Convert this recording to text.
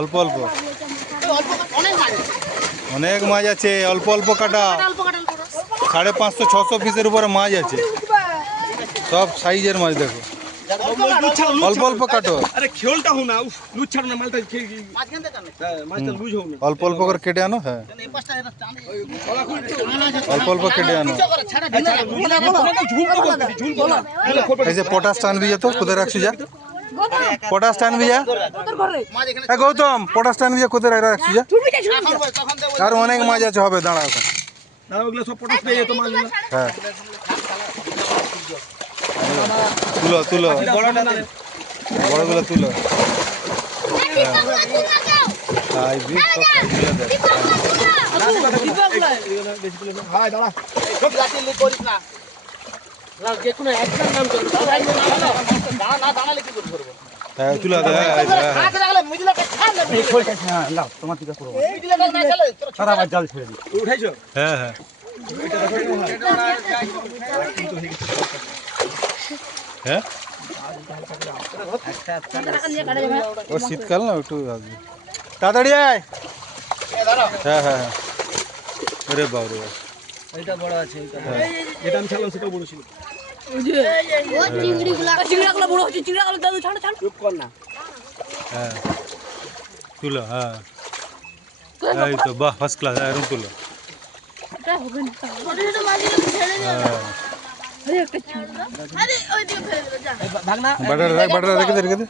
অল্প অল্প অনেক মাছ আছে, অল্প অল্প কাটা। 550-600 পিসের উপরে মাছ আছে, সব সাইজের মাছ দেখো। অল্প অল্প কাটো, অল্প অল্প করে কেটে আনো। হ্যাঁ, অল্প অল্প কেটে আনো। এই যে পটাশ টানবি যা, তো কোথায় রাখছি যা, পটাশ টানবি যা। গৌতম, পটাশ টানবি যা, কোথায় রাখছি যা। আর অনেক মাছ আছে, হবে, দাঁড়া এখন। হ্যাঁ, তুলো তুলো, বড়গুলো তুলো। হ্যাঁ, তুলা দে। হ্যাঁ হ্যাঁ, হ্যাঁ, ও শীতকাল না, একটু আসবে, তাড়াতাড়ি আয়। হ্যাঁ হ্যাঁ হ্যাঁ, আরে বাবরে, এটা বড় আছে, যেটা আমি ছাড়লাম সেটাও বড় ছিল। চিংড়াগুলো বড় হচ্ছে, চিংড়াগুলো দাদু ছাড়ো ছাড়ো, চুপ কর না। হ্যাঁ, তুলো। হ্যাঁ, এই তো, বাহ, ফার্স্ট ক্লাস। এরকম তুলো। এটা হবে না, বাটার রেখে দে, রেখে দে।